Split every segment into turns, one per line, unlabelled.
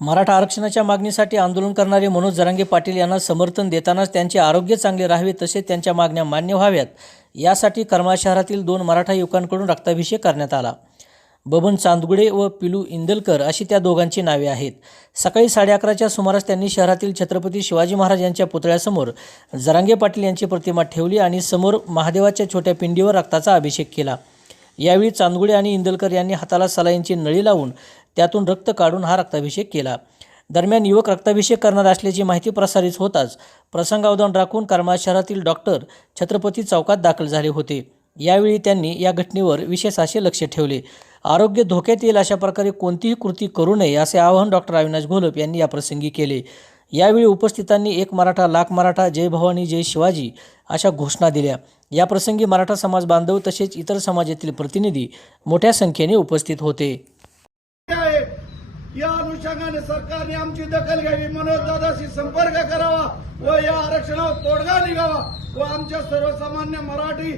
मराठा आरक्षणाच्या मागणीसाठी आंदोलन करणारे मनोज जरांगे पाटील यांना समर्थन देतानाच त्यांचे आरोग्य चांगले राहावे तसेच त्यांच्या मागण्या मान्य व्हाव्यात. यासाठी करमाळ शहरातील दोन मराठा युवकांकडून रक्ताभिषेक करण्यात आला. बबन चांदगुडे व पिलू इंदलकर अशी त्या दोघांची नावे आहेत. सकाळी साडे अकराच्या सुमारास त्यांनी शहरातील छत्रपती शिवाजी महाराज यांच्या पुतळ्यासमोर जरांगे पाटील यांची प्रतिमा ठेवली आणि समोर महादेवाच्या छोट्या पिंडीवर रक्ताचा अभिषेक केला. यावेळी चांदगुडे आणि इंदलकर यांनी हाताला सलाईंची नळी लावून त्यातून रक्त काढून हा रक्ताभिषेक केला. दरम्यान युवक रक्ताभिषेक करणार असल्याची माहिती प्रसारित होताच प्रसंगावधान राखून करमाळ शहरातील डॉक्टर छत्रपती चौकात दाखल झाले होते. यावेळी त्यांनी या घटनेवर विशेष असे लक्ष ठेवले. आरोग्य धोक्यात येईल अशा प्रकारे कोणतीही कृती करू नये असे आवाहन डॉक्टर अविनाश घोलप यांनी याप्रसंगी केले. यावेळी उपस्थितांनी एक मराठा लाख मराठा जय भवानी जय शिवाजी अशा घोषणा दिल्या. याप्रसंगी मराठा समाज बांधव तसेच इतर समाजातील प्रतिनिधी मोठ्या संख्येने उपस्थित होते.
अनुषंगाने सरकारने आमची दखल घ्यावी. मनोजदादाशी संपर्क करावा व या आरक्षणावर तोडगा निघावा व आमच्या सर्वसामान्य मराठी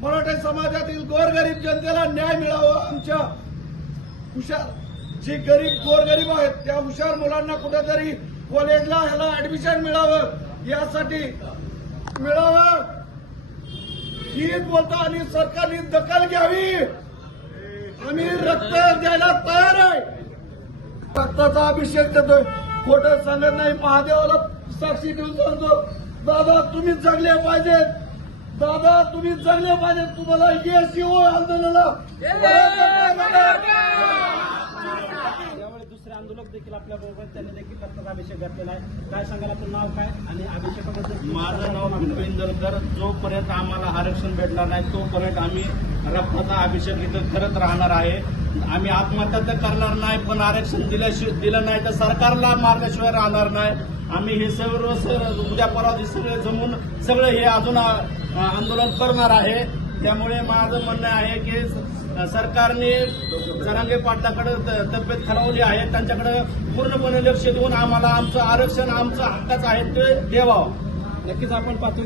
मराठी समाजातील गोरगरीब जनतेला न्याय मिळावा. आमच्या हुशार जी गरीब गोरगरीब आहेत त्या हुशार मुलांना कुठेतरी कॉलेजला ह्याला ऍडमिशन मिळावं. यासाठी मिळावं. ही बोलतो आणि सरकारने दखल घ्यावी. आम्ही रक्त द्यायला तयार आहे. रक्ताचा अभिषेक देतोय खोट सांगत नाही महादेवाला साक्षी ठेवून सांगतो दादा तुम्ही जगले पाहिजेत दादा तुम्ही जगले पाहिजेत तुम्हाला यश येऊ आंदोलनाला.
आंदोलक देखील आपल्या बरोबर त्यांनी देखील रक्ताचा अभिषेक घातलेला आहे. काय सांगाल आपलं नाव काय आणि अभिषेकाबद्दल?
माझं नाव भूपेंदरकर जोपर्यंत आम्हाला आरक्षण भेटणार नाही तोपर्यंत आम्ही रक्ताचा अभिषेक इथं करत राहणार आहे. आम्ही आत्महत्या तर करणार नाही पण आरक्षण दिल्याशिवाय दिलं नाही तर सरकारला मारल्याशिवाय राहणार नाही. आम्ही हे सर्व उद्या परवा सगळे जमून सगळं हे अजून आंदोलन करणार आहे. त्यामुळे माझं म्हणणं आहे की सरकारने जरांगे पाटलाकडे त- तब्येत खरावली आहे. त्यांच्याकडे पूर्णपणे लक्ष देऊन आम्हाला आमचं आरक्षण आमचं हक्काचं आहे ते द्यावं
नक्कीच आपण पाहतो